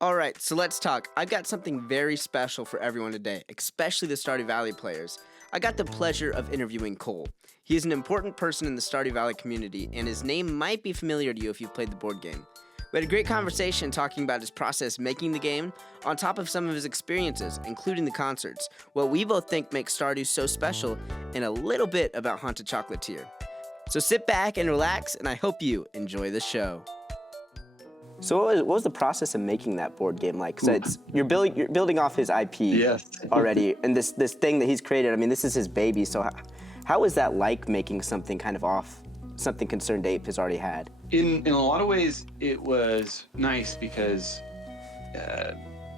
All right, so let's talk. I've got something very special for everyone today, especially the Stardew Valley players. I got the pleasure of interviewing Cole. He is an important person in the Stardew Valley community, and his name might be familiar to you if you've played the board game. We had a great conversation talking about his process making the game, on top of some of his experiences, including the concerts, what we both think makes Stardew so special, and a little bit about Haunted Chocolatier. So sit back and relax, and I hope you enjoy the show. So what was the process of making that board game like? So you're building off his IP already, and this thing that he's created. I mean, this is his baby. So how was that like making something kind of off something ConcernedApe has already had? In a lot of ways, it was nice because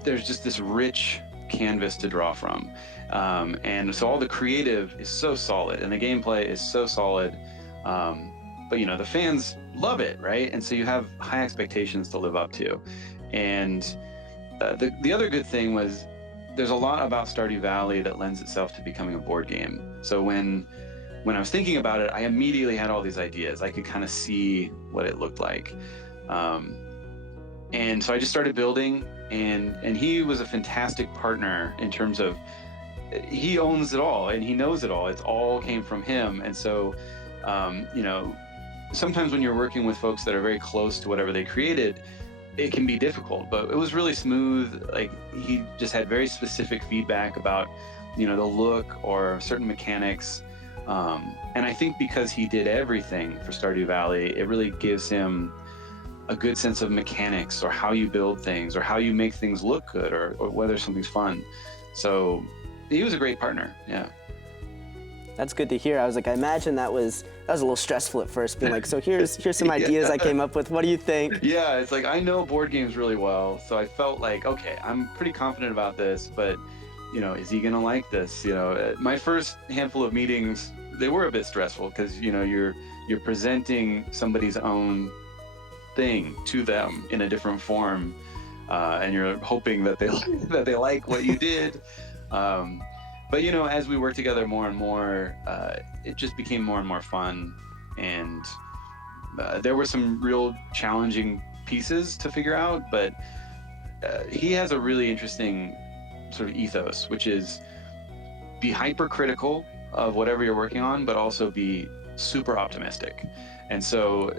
there's just this rich canvas to draw from, and so all the creative is so solid, and the gameplay is so solid. But the fans love it, right? And so you have high expectations to live up to. And the other good thing was there's a lot about Stardew Valley that lends itself to becoming a board game. So when I was thinking about it, I immediately had all these ideas. I could kind of see what it looked like. And so I just started building, and he was a fantastic partner in terms of he owns it all and he knows it all. It's all came from him. And so, sometimes when you're working with folks that are very close to whatever they created, it can be difficult, but it was really smooth. Like, he just had very specific feedback about, the look or certain mechanics. And I think because he did everything for Stardew Valley, it really gives him a good sense of mechanics, or how you build things, or how you make things look good, or whether something's fun. So he was a great partner, yeah. That's good to hear. I was like, I imagine that was a little stressful at first, being like, so here's some ideas I came up with. What do you think? Yeah, it's like, I know board games really well, so I felt like, okay, I'm pretty confident about this, but is he gonna like this? My first handful of meetings, they were a bit stressful because you're presenting somebody's own thing to them in a different form, and you're hoping that they like what you did. But as we worked together more and more, it just became more and more fun, and there were some real challenging pieces to figure out, but he has a really interesting sort of ethos, which is be hypercritical of whatever you're working on, but also be super optimistic. And so,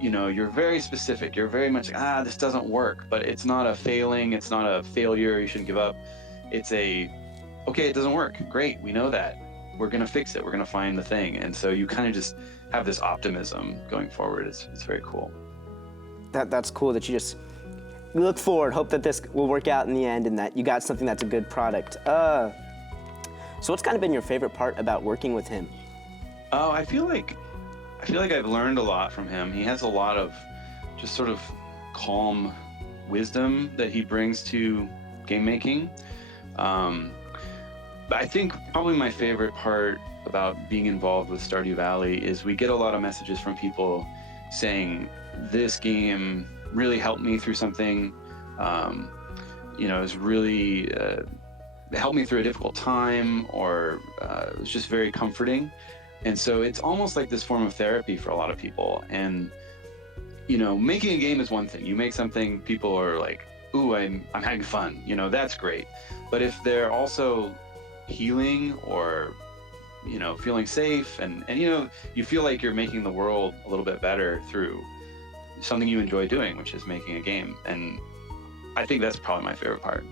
you're very specific. You're very much like, this doesn't work, but it's not a failing. It's not a failure. You shouldn't give up. It's okay, it doesn't work. Great. We know that. We're going to fix it. We're going to find the thing. And so you kind of just have this optimism going forward. It's very cool. That's cool that you just look forward, hope that this will work out in the end, and that you got something that's a good product. So what's kind of been your favorite part about working with him? Oh, I feel like I've learned a lot from him. He has a lot of just sort of calm wisdom that he brings to game making. But I think probably my favorite part about being involved with Stardew Valley is we get a lot of messages from people saying, this game really helped me through something, it's really helped me through a difficult time, or it was just very comforting. And so it's almost like this form of therapy for a lot of people. And, making a game is one thing. You make something, people are like, ooh, I'm having fun, that's great. But if they're also healing, or feeling safe, and you feel like you're making the world a little bit better through something you enjoy doing, which is making a game. And I think that's probably my favorite part.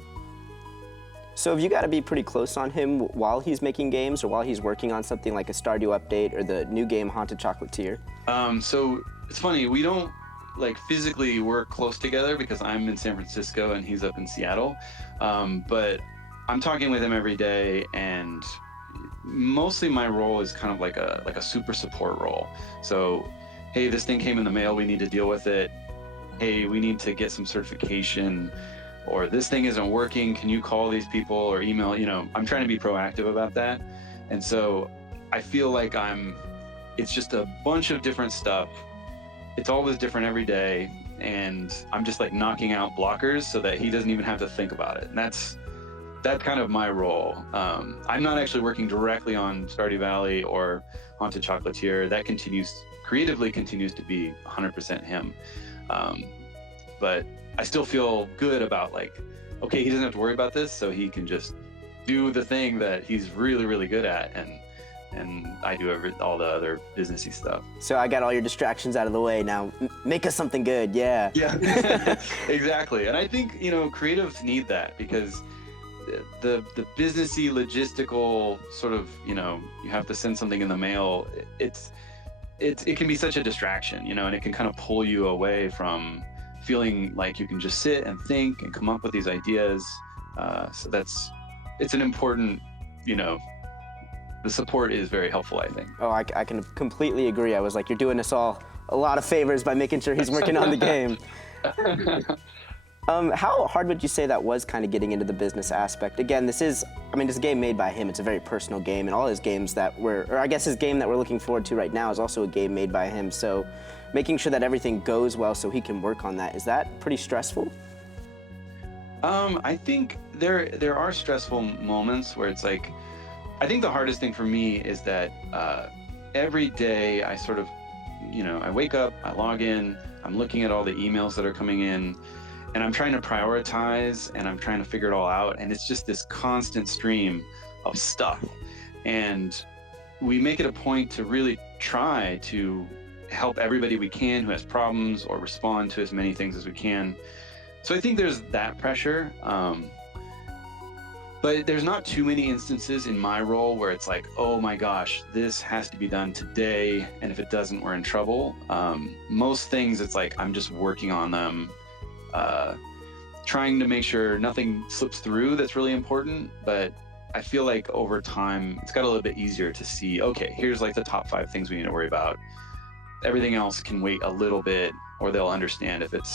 So have you got to be pretty close on him while he's making games, or while he's working on something like a Stardew update or the new game Haunted Chocolatier? So it's funny, we don't physically work close together because I'm in San Francisco and he's up in Seattle, but I'm talking with him every day, and mostly my role is kind of like a super support role. So, hey, this thing came in the mail, we need to deal with it. Hey, we need to get some certification, or this thing isn't working, can you call these people or email? I'm trying to be proactive about that. And so I feel like it's just a bunch of different stuff. It's always different every day, and I'm just knocking out blockers so that he doesn't even have to think about it. And that's kind of my role. I'm not actually working directly on Stardew Valley or Haunted Chocolatier. That creatively continues to be 100% him. But I still feel good about like, okay, he doesn't have to worry about this, so he can just do the thing that he's really, really good at, and I do all the other businessy stuff. So I got all your distractions out of the way now. Make us something good, yeah. Yeah, exactly. And I think, creatives need that, because the businessy, logistical sort of, you have to send something in the mail. It can be such a distraction, and it can kind of pull you away from feeling like you can just sit and think and come up with these ideas. So it's an important, the support is very helpful, I think. Oh, I can completely agree. I was like, you're doing us all a lot of favors by making sure he's working on the game. How hard would you say that was, kind of getting into the business aspect? Again, it's a game made by him. It's a very personal game, and all his games his game that we're looking forward to right now is also a game made by him. So making sure that everything goes well so he can work on that, is that pretty stressful? I think there are stressful moments where it's like, I think the hardest thing for me is that every day I sort of, I wake up, I log in, I'm looking at all the emails that are coming in, and I'm trying to prioritize, and I'm trying to figure it all out, and it's just this constant stream of stuff. And we make it a point to really try to help everybody we can who has problems, or respond to as many things as we can. So I think there's that pressure. But there's not too many instances in my role where it's like, oh my gosh, this has to be done today, and if it doesn't, we're in trouble. Most things, it's like I'm just working on them, trying to make sure nothing slips through that's really important. But I feel like over time, it's got a little bit easier to see, okay, here's like the top 5 things we need to worry about. Everything else can wait a little bit, or they'll understand if it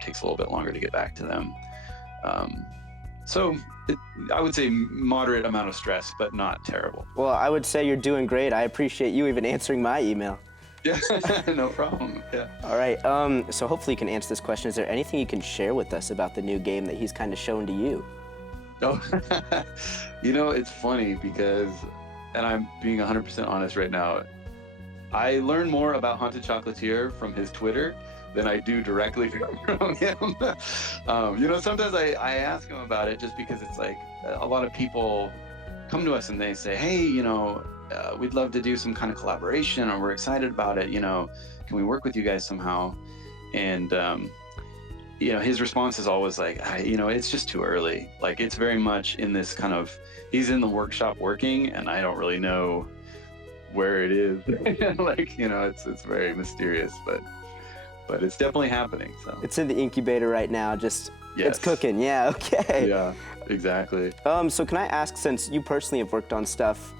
takes a little bit longer to get back to them. So I would say moderate amount of stress, but not terrible. Well, I would say you're doing great. I appreciate you even answering my email. Yeah, no problem. Yeah. All right. So hopefully you can answer this question. Is there anything you can share with us about the new game that he's kind of shown to you? Oh, it's funny because, and I'm being 100% honest right now, I learn more about Haunted Chocolatier from his Twitter than I do directly from him. Sometimes I ask him about it just because it's like a lot of people come to us and they say, hey, we'd love to do some kind of collaboration, or we're excited about it, can we work with you guys somehow? And, his response is always like, it's just too early. Like, it's very much in this kind of, he's in the workshop working, and I don't really know where it is. It's very mysterious, but it's definitely happening. So it's in the incubator right now. Yes. It's cooking. Yeah. Okay. Yeah. Exactly. So can I ask, since you personally have worked on stuff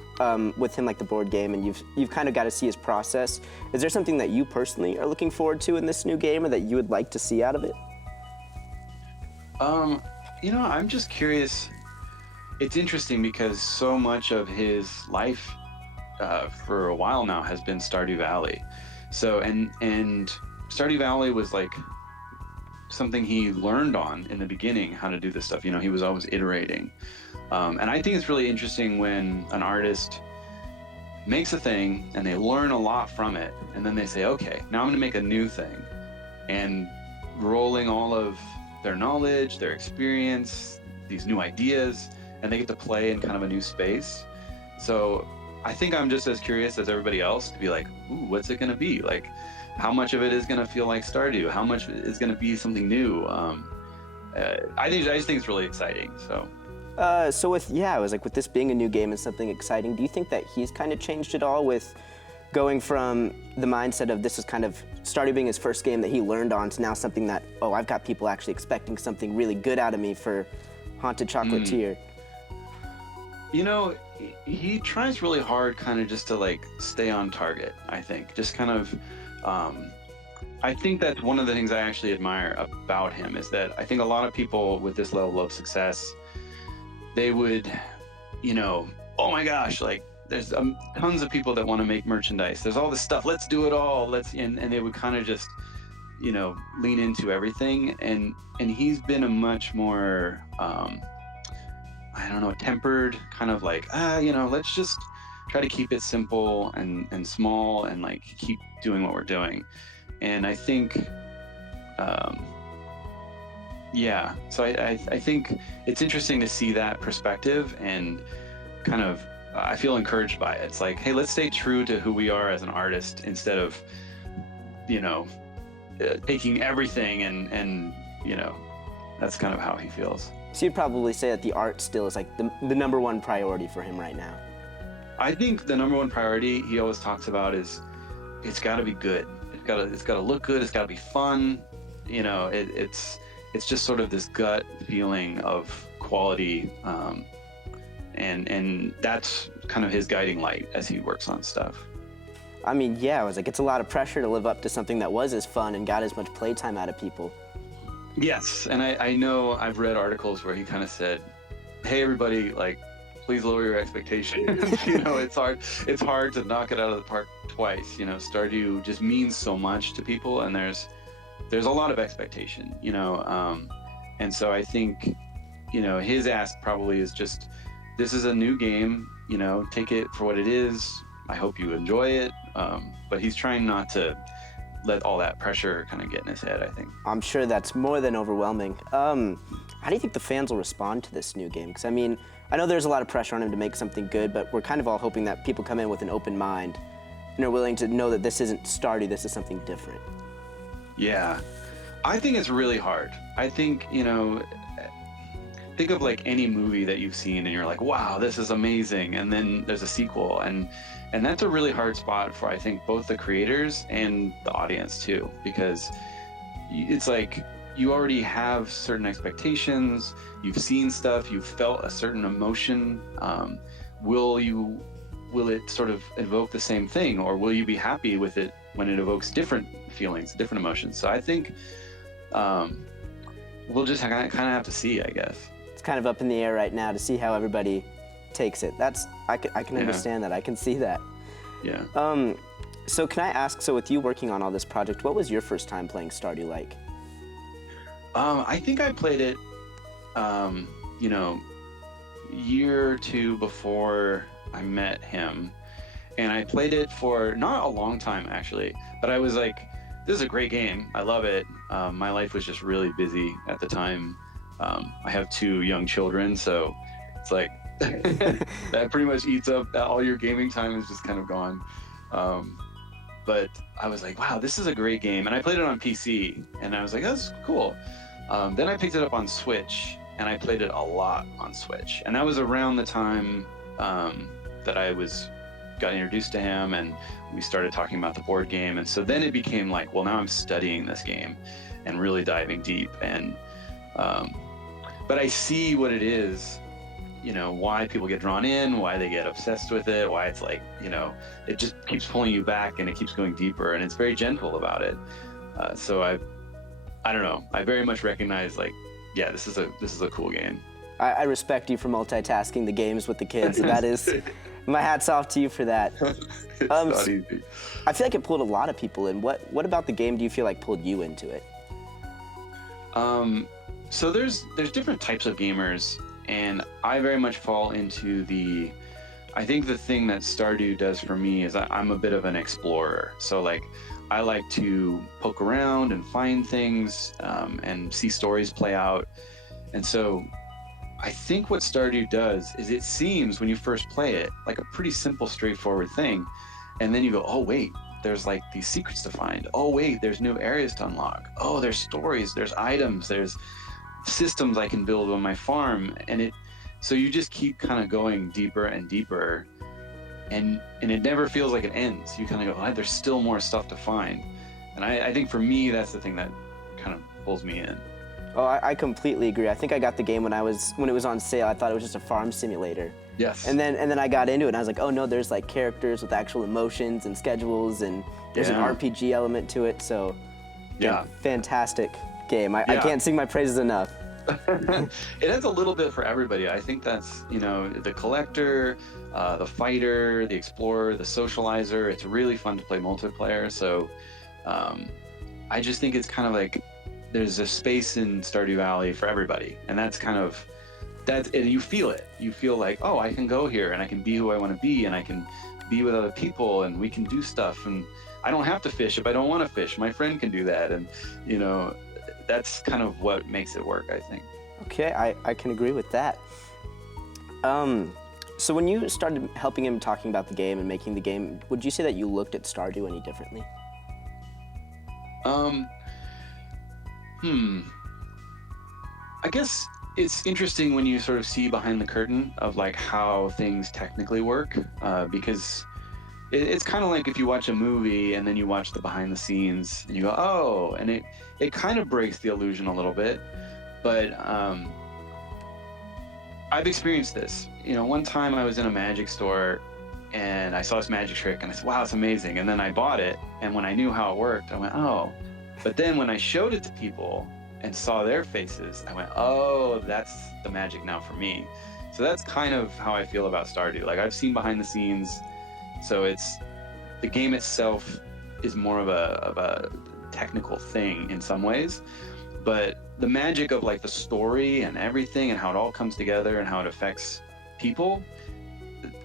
with him, like the board game, and you've kind of got to see his process, is there something that you personally are looking forward to in this new game, or that you would like to see out of it? I'm just curious. It's interesting because so much of his life for a while now has been Stardew Valley. So and Stardew Valley was like something he learned on in the beginning, how to do this stuff. He was always iterating. And I think it's really interesting when an artist makes a thing and they learn a lot from it, and then they say, okay, now I'm going to make a new thing, and rolling all of their knowledge, their experience, these new ideas, and they get to play in kind of a new space. So I think I'm just as curious as everybody else to be like, ooh, what's it going to be? Like, how much of it is going to feel like Stardew? How much is going to be something new? I just think it's really exciting. So with this being a new game and something exciting, do you think that he's kind of changed it all, with going from the mindset of this is kind of Stardew being his first game that he learned on, to now something that, oh, I've got people actually expecting something really good out of me for Haunted Chocolatier? He tries really hard kind of just to like stay on target, I think. Just kind of, I think that's one of the things I actually admire about him, is that I think a lot of people with this level of success, they would, oh my gosh, like there's tons of people that want to make merchandise. There's all this stuff. Let's do it all. And they would kind of just, lean into everything. And he's been a much more, tempered kind of like, let's just try to keep it simple and small, and like keep doing what we're doing. And I think, Yeah. So I think it's interesting to see that perspective, and kind of I feel encouraged by it. It's like, hey, let's stay true to who we are as an artist instead of, you know, taking everything, and you know, that's kind of how he feels. So you'd probably say that the art still is like the number one priority for him right now. I think the number one priority he always talks about is it's got to be good. It's got to look good. It's got to be fun. You know, it's just sort of this gut feeling of quality, and that's kind of his guiding light as he works on stuff. I mean, yeah, I was like, it's a lot of pressure to live up to something that was as fun and got as much playtime out of people. Yes, and I know I've read articles where he kind of said, hey, everybody, like, please lower your expectations. You know, it's hard to knock it out of the park twice. You know, Stardew just means so much to people, and there's a lot of expectation, you know, and so I think, you know, his ask probably is just, this is a new game, you know, take it for what it is. I hope you enjoy it, but he's trying not to let all that pressure kind of get in his head, I think. I'm sure that's more than overwhelming. How do you think the fans will respond to this new game? Because, I mean, I know there's a lot of pressure on him to make something good, but we're kind of all hoping that people come in with an open mind and are willing to know that this isn't Stardew, this is something different. Yeah, I think it's really hard. I think, you know, think of like any movie that you've seen and you're like, wow, this is amazing. And then there's a sequel, and that's a really hard spot for, I think, both the creators and the audience too, because it's like you already have certain expectations, you've seen stuff, you've felt a certain emotion. Will it sort of evoke the same thing, or will you be happy with it when it evokes different feelings, different emotions? So I think we'll just kind of have to see, I guess. It's kind of up in the air right now to see how everybody takes it. I can understand that. I can see that. Yeah. So can I ask, so with you working on all this project, what was your first time playing Stardew like? I think I played it, you know, year or two before I met him, and I played it for not a long time actually, but I was like, this is a great game. I love it. My life was just really busy at the time. I have 2 young children, so it's like that pretty much eats up all your gaming time is just kind of gone. But I was like, wow, this is a great game. And I played it on PC, and I was like, that's cool. Then I picked it up on Switch, and I played it a lot on Switch. And that was around the time that I got introduced to him, and we started talking about the board game. And so then it became like, well, now I'm studying this game and really diving deep. And but I see what it is, you know, why people get drawn in, why they get obsessed with it, why it's like, you know, it just keeps pulling you back and it keeps going deeper, and it's very gentle about it. So I don't know, I very much recognize, like, yeah, this is a cool game. I respect you for multitasking the games with the kids. That is, my hat's off to you for that. It's not easy. I feel like it pulled a lot of people in. What about the game do you feel like pulled you into it? So there's different types of gamers, and I very much fall into I think the thing that Stardew does for me is I'm a bit of an explorer. So like, I like to poke around and find things, and see stories play out. And so I think what Stardew does is, it seems when you first play it like a pretty simple, straightforward thing, and then you go, oh wait, there's like these secrets to find. Oh wait, there's new areas to unlock. Oh, there's stories, there's items, there's systems I can build on my farm, and so you just keep kind of going deeper and deeper, and it never feels like it ends. You kind of go, oh, there's still more stuff to find, and I think for me that's the thing that kind of pulls me in. Oh, I completely agree. I think I got the game when it was on sale. I thought it was just a farm simulator. Yes. And then I got into it and I was like, oh no, there's like characters with actual emotions and schedules, and there's an RPG element to it. So yeah, fantastic game. I can't sing my praises enough. It has a little bit for everybody. I think that's, you know, the collector, the fighter, the explorer, the socializer. It's really fun to play multiplayer. So I just think it's kind of like there's a space in Stardew Valley for everybody, and that's and you feel it. You feel like, oh, I can go here and I can be who I want to be, and I can be with other people, and we can do stuff, and I don't have to fish if I don't want to fish. My friend can do that, and you know, that's kind of what makes it work, I think. Okay, I can agree with that. So when you started helping him talking about the game and making the game, would you say that you looked at Stardew any differently? I guess it's interesting when you sort of see behind the curtain of like how things technically work, because it's kind of like if you watch a movie and then you watch the behind the scenes and you go, oh, and it kind of breaks the illusion a little bit. But I've experienced this. One time I was in a magic store and I saw this magic trick and I said, wow, it's amazing. And then I bought it. And when I knew how it worked, I went, oh. But then when I showed it to people and saw their faces, I went, oh, that's the magic now for me. So that's kind of how I feel about Stardew. Like, I've seen behind the scenes, so the game itself is more of a technical thing in some ways, but the magic of like the story and everything and how it all comes together and how it affects people,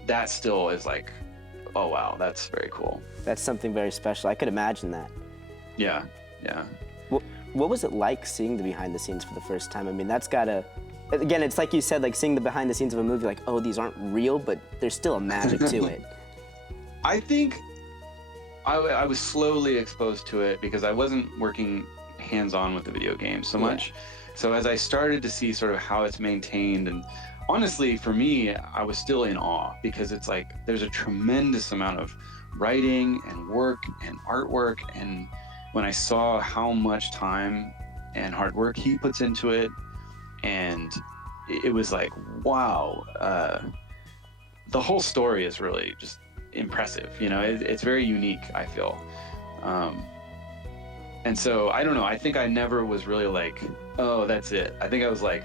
that still is like, oh wow, that's very cool. That's something very special. I could imagine that. Yeah. What was it like seeing the behind the scenes for the first time? I mean, that's gotta, again, it's like you said, like seeing the behind the scenes of a movie, like, oh, these aren't real, but there's still a magic to it. I think I was slowly exposed to it because I wasn't working hands-on with the video game so much. So as I started to see sort of how it's maintained, and honestly, for me, I was still in awe because it's like there's a tremendous amount of writing and work and artwork, and when I saw how much time and hard work he puts into it, and it was like, wow, the whole story is really just impressive. It's very unique, I feel. And so I don't know, I think I never was really like, oh, that's it. I think I was like,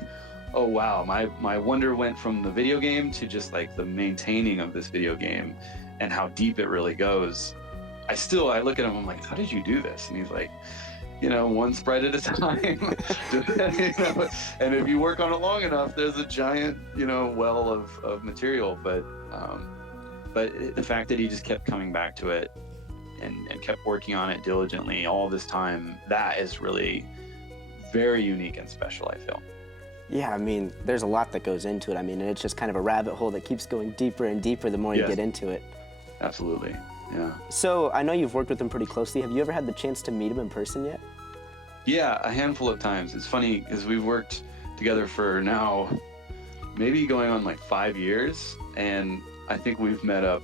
oh wow, my wonder went from the video game to just like the maintaining of this video game and how deep it really goes. I look at him, I'm like, how did you do this? And he's like, one sprite at a time. And if you work on it long enough, there's a giant, well of material. But the fact that he just kept coming back to it and kept working on it diligently all this time, that is really very unique and special, I feel. Yeah, I mean, there's a lot that goes into it. I mean, and it's just kind of a rabbit hole that keeps going deeper and deeper the more you get into it. Absolutely, yeah. So I know you've worked with him pretty closely. Have you ever had the chance to meet him in person yet? Yeah, a handful of times. It's funny because we've worked together for now maybe going on like 5 years, and I think we've met up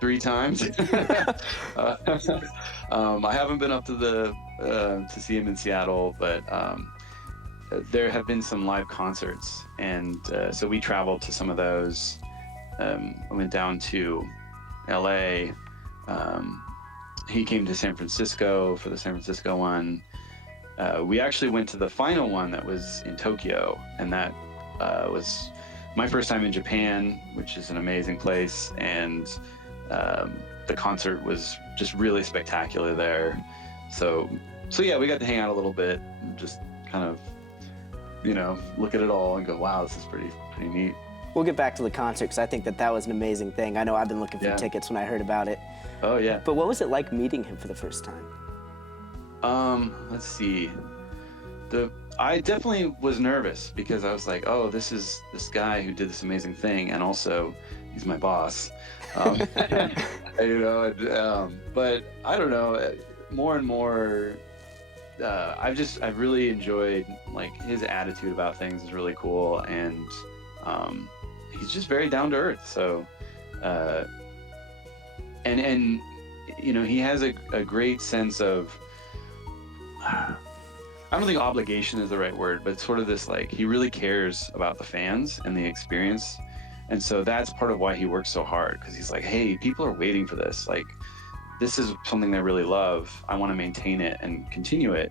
3 times. I haven't been up to see him in Seattle, but there have been some live concerts, and so we traveled to some of those. I went down to LA. He came to San Francisco for the San Francisco one. We actually went to the final one that was in Tokyo, and that was my first time in Japan, which is an amazing place, and the concert was just really spectacular there. So yeah, we got to hang out a little bit and just kind of, look at it all and go, wow, this is pretty neat. We'll get back to the concert because I think that was an amazing thing. I know I've been looking for tickets when I heard about it. Oh yeah. But what was it like meeting him for the first time? Let's see. I definitely was nervous because I was like, oh, this is this guy who did this amazing thing, and also he's my boss. But I don't know. More and more, I've really enjoyed like his attitude about things is really cool, and he's just very down to earth. So, and he has a great sense of, I don't think obligation is the right word, but sort of this like he really cares about the fans and the experience. And so that's part of why he works so hard, because he's like, hey, people are waiting for this. Like, this is something they really love. I want to maintain it and continue it.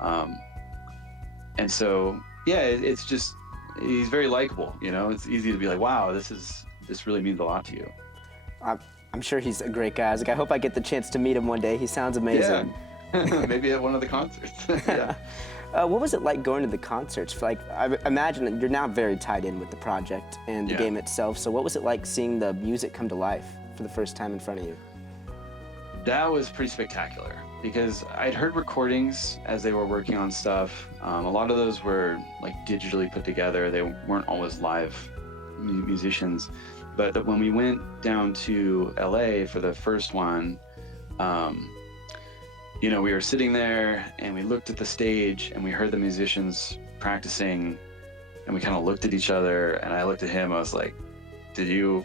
And so, yeah, it's just, he's very likable. It's easy to be like, wow, this really means a lot to you. I'm sure he's a great guy. I hope I get the chance to meet him one day. He sounds amazing. Yeah. Maybe at one of the concerts. Yeah. What was it like going to the concerts? I imagine that you're now very tied in with the project and the game itself. So what was it like seeing the music come to life for the first time in front of you? That was pretty spectacular. because I'd heard recordings as they were working on stuff. A lot of those were like digitally put together. They weren't always live musicians. But when we went down to LA for the first one, we were sitting there and we looked at the stage and we heard the musicians practicing, and we kind of looked at each other, and I looked at him. I was like, did you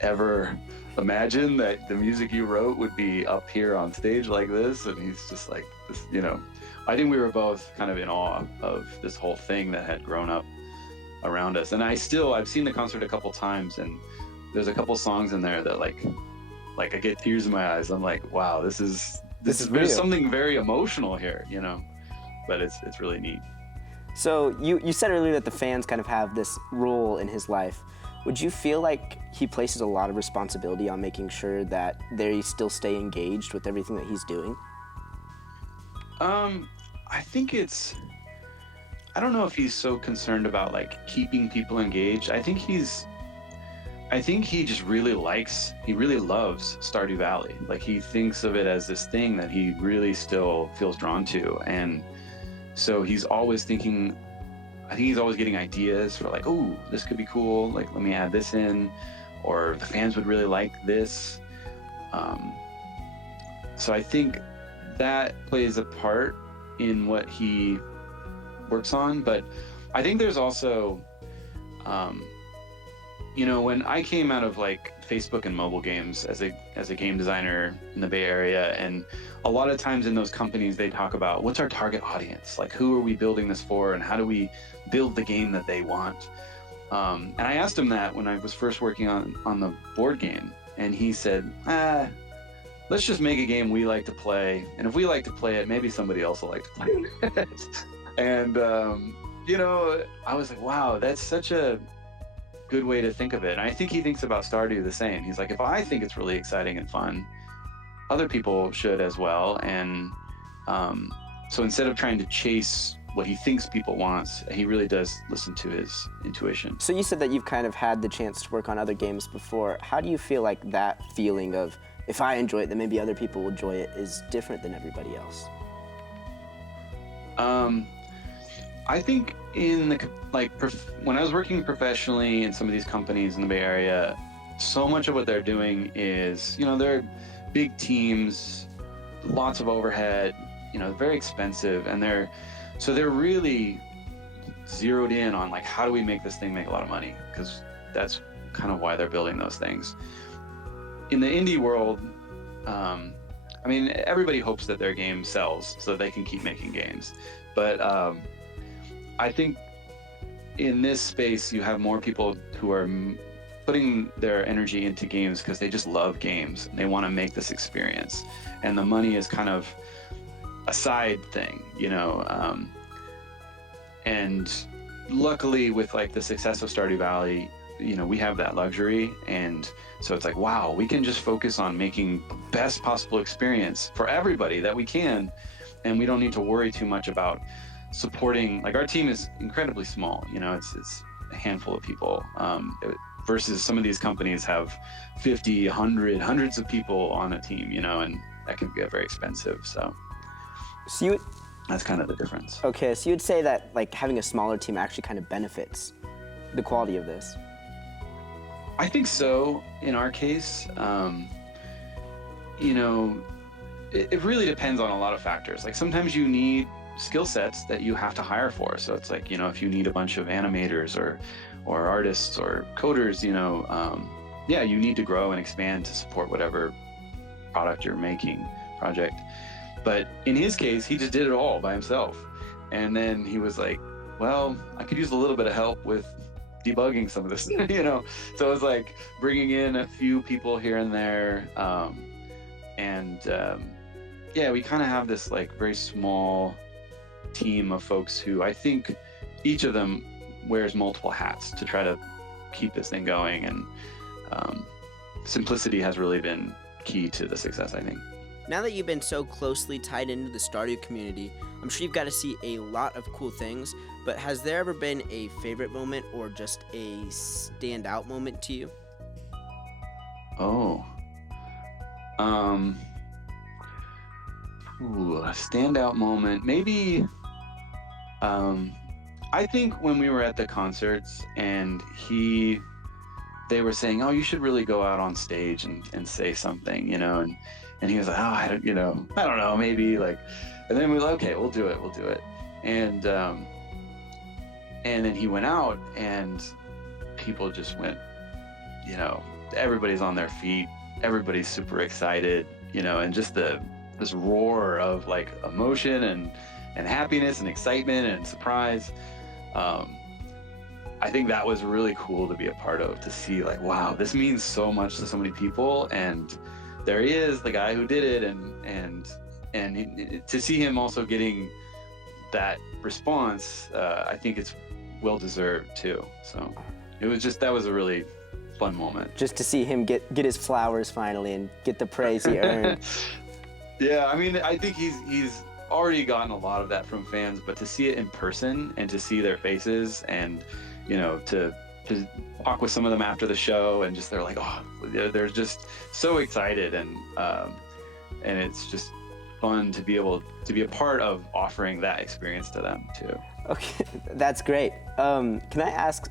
ever imagine that the music you wrote would be up here on stage like this? And he's just like, this, I think we were both kind of in awe of this whole thing that had grown up around us. And I've seen the concert a couple times, and there's a couple songs in there that like I get tears in my eyes. I'm like, wow, this is there's something very emotional here, but it's really neat. So you said earlier that the fans kind of have this role in his life. Would you feel like he places a lot of responsibility on making sure that they still stay engaged with everything that he's doing? I think I don't know if he's so concerned about like keeping people engaged. I think he just really loves Stardew Valley. Like, he thinks of it as this thing that he really still feels drawn to. And so he's always thinking, I think he's always getting ideas for like, oh, this could be cool. Like, let me add this in, or the fans would really like this. So I think that plays a part in what he works on. But I think there's also, when I came out of like Facebook and mobile games as a game designer in the Bay Area, and a lot of times in those companies they talk about what's our target audience, like who are we building this for, and how do we build the game that they want. And I asked him that when I was first working on the board game, and he said, let's just make a game we like to play, and if we like to play it, maybe somebody else will like to play it. And I was like, wow, that's such a good way to think of it. And I think he thinks about Stardew the same. He's like, if I think it's really exciting and fun, other people should as well. And so instead of trying to chase what he thinks people want, he really does listen to his intuition. So you said that you've kind of had the chance to work on other games before. How do you feel like that feeling of, if I enjoy it, then maybe other people will enjoy it, is different than everybody else? I think when I was working professionally in some of these companies in the Bay Area, so much of what they're doing is, they're big teams, lots of overhead, very expensive, and they're really zeroed in on like, how do we make this thing make a lot of money? Because that's kind of why they're building those things. In the indie world, everybody hopes that their game sells so they can keep making games. But I think in this space, you have more people who are putting their energy into games because they just love games and they want to make this experience. And the money is kind of a side thing, and luckily with like the success of Stardew Valley, we have that luxury. And so it's like, wow, we can just focus on making the best possible experience for everybody that we can. And we don't need to worry too much about supporting, like, our team is incredibly small, it's a handful of people, versus some of these companies have 50, 100, hundreds of people on a team, and that can get very expensive. So that's kind of the difference. Okay, so you'd say that like having a smaller team actually kind of benefits the quality of this? I think so. In our case, it really depends on a lot of factors. Like, sometimes you need skill sets that you have to hire for. So it's like, if you need a bunch of animators or artists or coders, you need to grow and expand to support whatever project you're making. But in his case, he just did it all by himself. And then he was like, well, I could use a little bit of help with debugging some of this, So it was like bringing in a few people here and there. We kind of have this like very small team of folks who I think each of them wears multiple hats to try to keep this thing going. And simplicity has really been key to the success, I think. Now that you've been so closely tied into the Stardew community, I'm sure you've got to see a lot of cool things, but has there ever been a favorite moment or just a standout moment to you? Ooh, a standout moment. Maybe, I think when we were at the concerts and they were saying, oh, you should really go out on stage and say something, and he was like, oh, I don't know, maybe like, and then we were like, okay, we'll do it. And then he went out and people just went, everybody's on their feet, everybody's super excited, and just this roar of like emotion and happiness and excitement and surprise. I think that was really cool to be a part of, to see like, wow, this means so much to so many people, and there he is, the guy who did it, and to see him also getting that response, I think it's well deserved too. So that was a really fun moment. Just to see him get his flowers finally and get the praise he earned. Yeah, I mean, I think he's already gotten a lot of that from fans, but to see it in person and to see their faces and, to talk with some of them after the show, and just they're like, oh, they're just so excited, and it's just fun to be able to be a part of offering that experience to them too. Okay, that's great. Can I ask,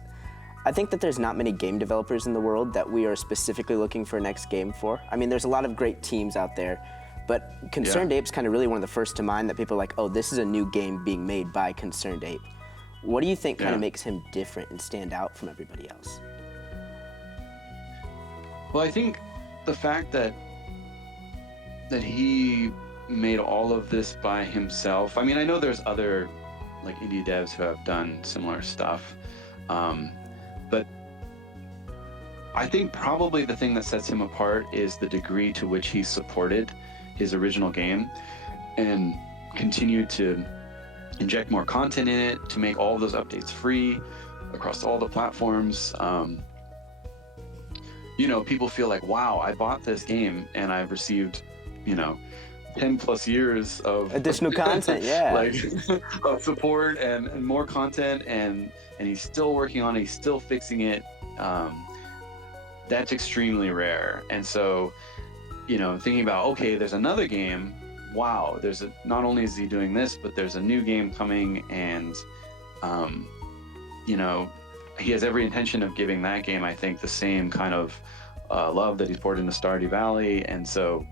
I think that there's not many game developers in the world that we are specifically looking for a next game for. I mean, there's a lot of great teams out there, but ConcernedApe's kind of really one of the first to mind that people are like, oh, this is a new game being made by ConcernedApe. What do you think kind of makes him different and stand out from everybody else? Well, I think the fact that he made all of this by himself. I mean, I know there's other like indie devs who have done similar stuff, but I think probably the thing that sets him apart is the degree to which he supported his original game and continued to inject more content in it, to make all of those updates free across all the platforms. People feel like, wow, I bought this game and I've received, 10 plus years of additional content, yeah, like of support and more content, and he's still working on it, he's still fixing it. That's extremely rare. And so, thinking about, okay, there's another game, wow, not only is he doing this, but there's a new game coming, and he has every intention of giving that game, I think, the same kind of love that he's poured into Stardew Valley. And so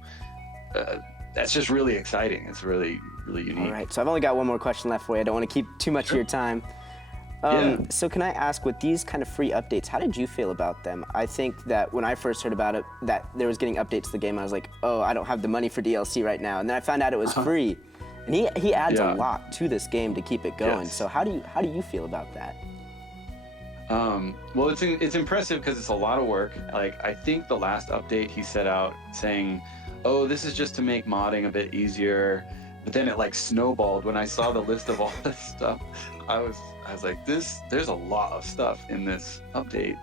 that's just really exciting. It's really, really unique. All right, so I've only got one more question left for you. I don't want to keep too much of your time. So can I ask, with these kind of free updates, how did you feel about them? I think that when I first heard about it, that there was getting updates to the game, I was like, oh, I don't have the money for DLC right now. And then I found out it was free. And he adds a lot to this game to keep it going. Yes. So how do you feel about that? Well, it's impressive because it's a lot of work. Like, I think the last update he set out saying, oh, this is just to make modding a bit easier. But then it like snowballed when I saw the list of all this stuff. I was like, there's a lot of stuff in this update.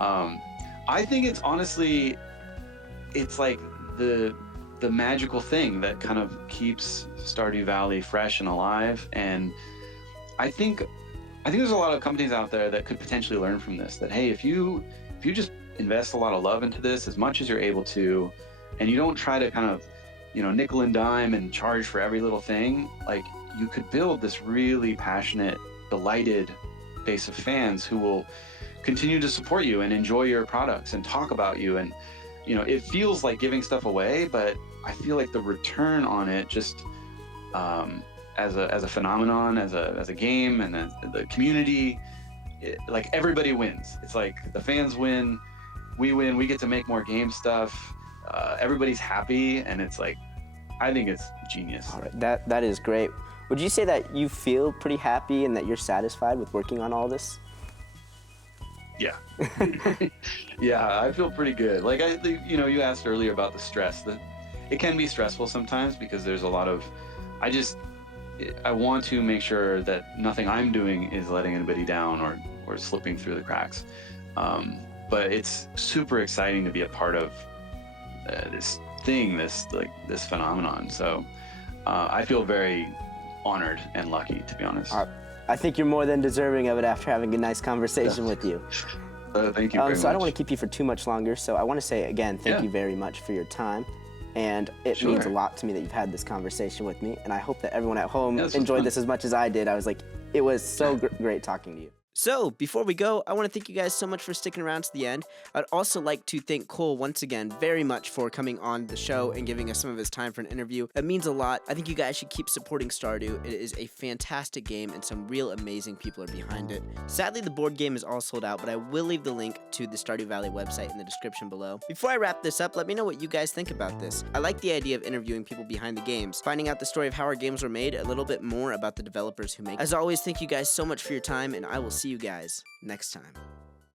I think it's honestly, it's like the magical thing that kind of keeps Stardew Valley fresh and alive. And I think there's a lot of companies out there that could potentially learn from this, that, hey, if you just invest a lot of love into this as much as you're able to, and you don't try to kind of, nickel and dime and charge for every little thing, like, you could build this really passionate, delighted base of fans who will continue to support you and enjoy your products and talk about you. And, it feels like giving stuff away, but I feel like the return on it, just as a phenomenon, as a game, and the community, like, everybody wins. It's like the fans win, we get to make more game stuff. Everybody's happy, and it's like, I think it's genius. All right, that is great. Would you say that you feel pretty happy and that you're satisfied with working on all this? Yeah. Yeah, I feel pretty good. Like, you asked earlier about the stress. It can be stressful sometimes because there's a lot of, I want to make sure that nothing I'm doing is letting anybody down or slipping through the cracks. But it's super exciting to be a part of this thing, this phenomenon. So I feel very honored and lucky, to be honest. I think you're more than deserving of it after having a nice conversation with you. Thank you very much. So I don't want to keep you for too much longer. So I want to say again, thank you very much for your time. And it means a Sure. lot to me that you've had this conversation with me. And I hope that everyone at home Yeah, this was enjoyed fun. this as much as I did. I was like, it was so great talking to you. So, before we go, I want to thank you guys so much for sticking around to the end. I'd also like to thank Cole once again very much for coming on the show and giving us some of his time for an interview. It means a lot. I think you guys should keep supporting Stardew. It is a fantastic game and some real amazing people are behind it. Sadly, the board game is all sold out, but I will leave the link to the Stardew Valley website in the description below. Before I wrap this up, let me know what you guys think about this. I like the idea of interviewing people behind the games, finding out the story of how our games were made, a little bit more about the developers who make it. As always, thank you guys so much for your time, and I will see you guys next time.